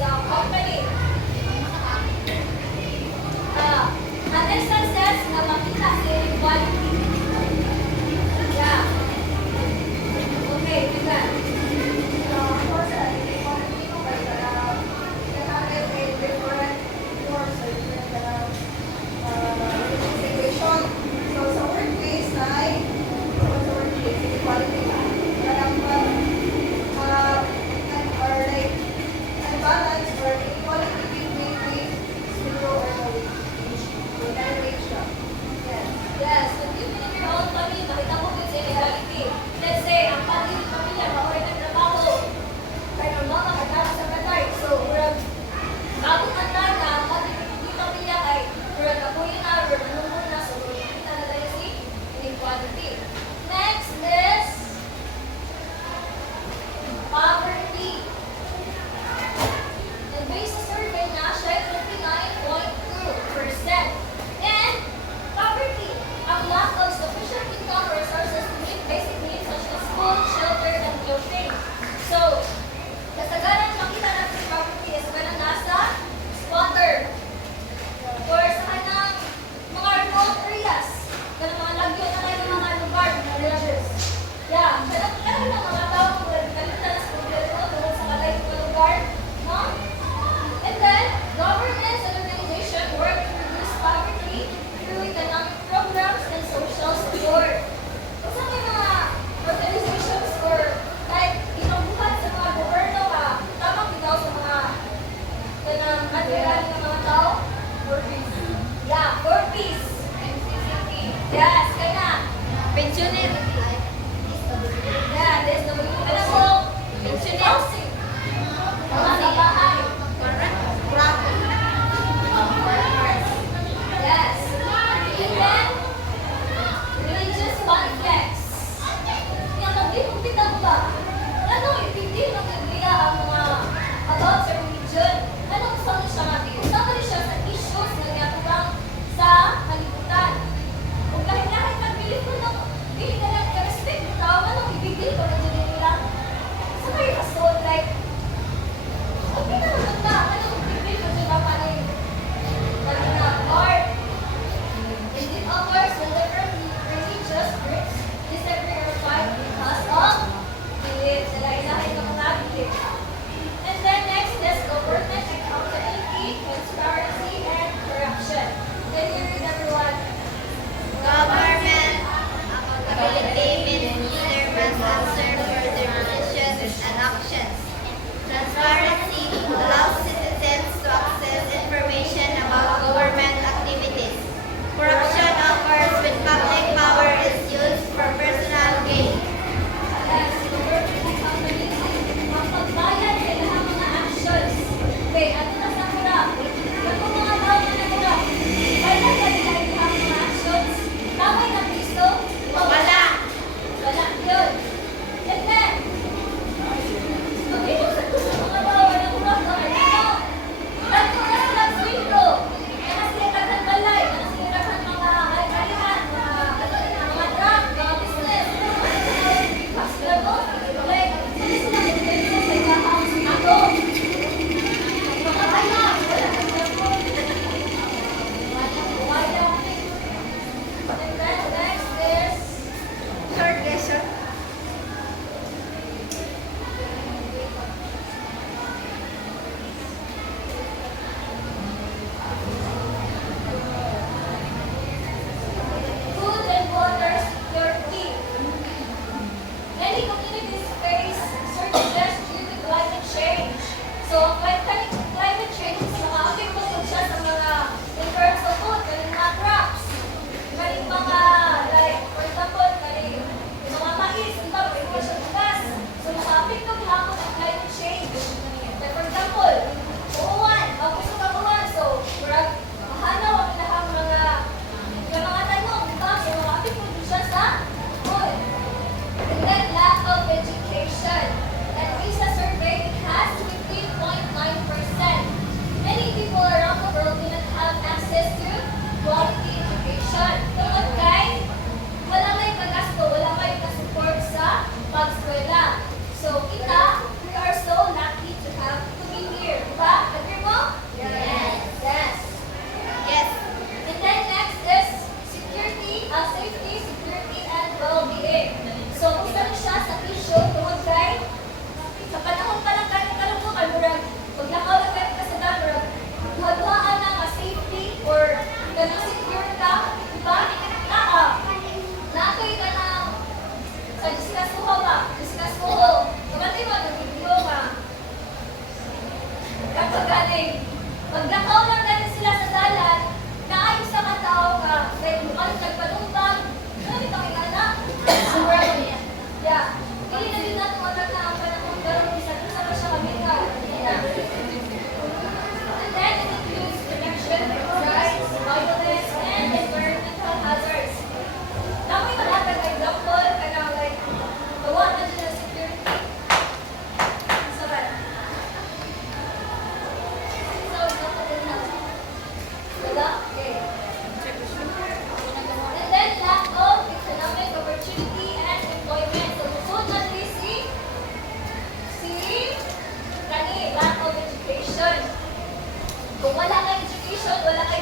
the company. An instances na makita sa inequality. Yeah. Okay, tingnan. Of course, inequality ko kasi can happen in different forms or different situation. So, sa workplace ay sa workplace, inequality na. Parang or like unbalance or inequality between zero or no wage. So, that wage siya. Yes. Yes, kung even in your own family, makita mo din sa inequality. Let's say, ang pamilya, maoray ng trabaho, kaya normal ka magkakaroon sa katay. So, murag, abot ang tanda, ang pamilya ay, murag kapuyo na, murag nanunod na, so murag makita na tayo si inequality. Next is poverty. And based sa survey na, siya ay 29.2%. And poverty, ang lack of sufficient income or resources to meet basic needs such as food, shelter, and clothing. So, kasagaran makita natin si poverty is when nasa squatter or sa kanang mga remote areas, kanang mga lagyo na kayo ng mga lugar, mga villages. Yeah, kanang mga tao kung nagkalimutan na sa gobyerno tungkol sa kalayo ng lugar, no? And then, governments and organizations work to reduce poverty through economic programs and social support. Kung sa may mga organizations or like inubuhat sa mga gobyerno ka, tamang bitaw sa mga kanang material ng mga tao? For peace. Yeah, for peace. Yes, kaya na. Pensioner. Yeah, there's the ano po? Pensioner. Housing. Mga sa bahay. Yes. And then, religious conflicts. Yung nagdipupita mo ba? Ano, ipindi ng Biblia ang mga about sa religion? Ano gusto mo siya natin? Usama rin siya sa issues na nagatulang sa kalibutan. Kung kahit nagbilit mo ng bili ka lang, ka-respect mo tao, anong ibigil ko na dyan nila? Sa kayo kasod, like, okay na naman na, anong ibigil ko dyan na panin? Art. And it occurs when different religious groups education, wala kay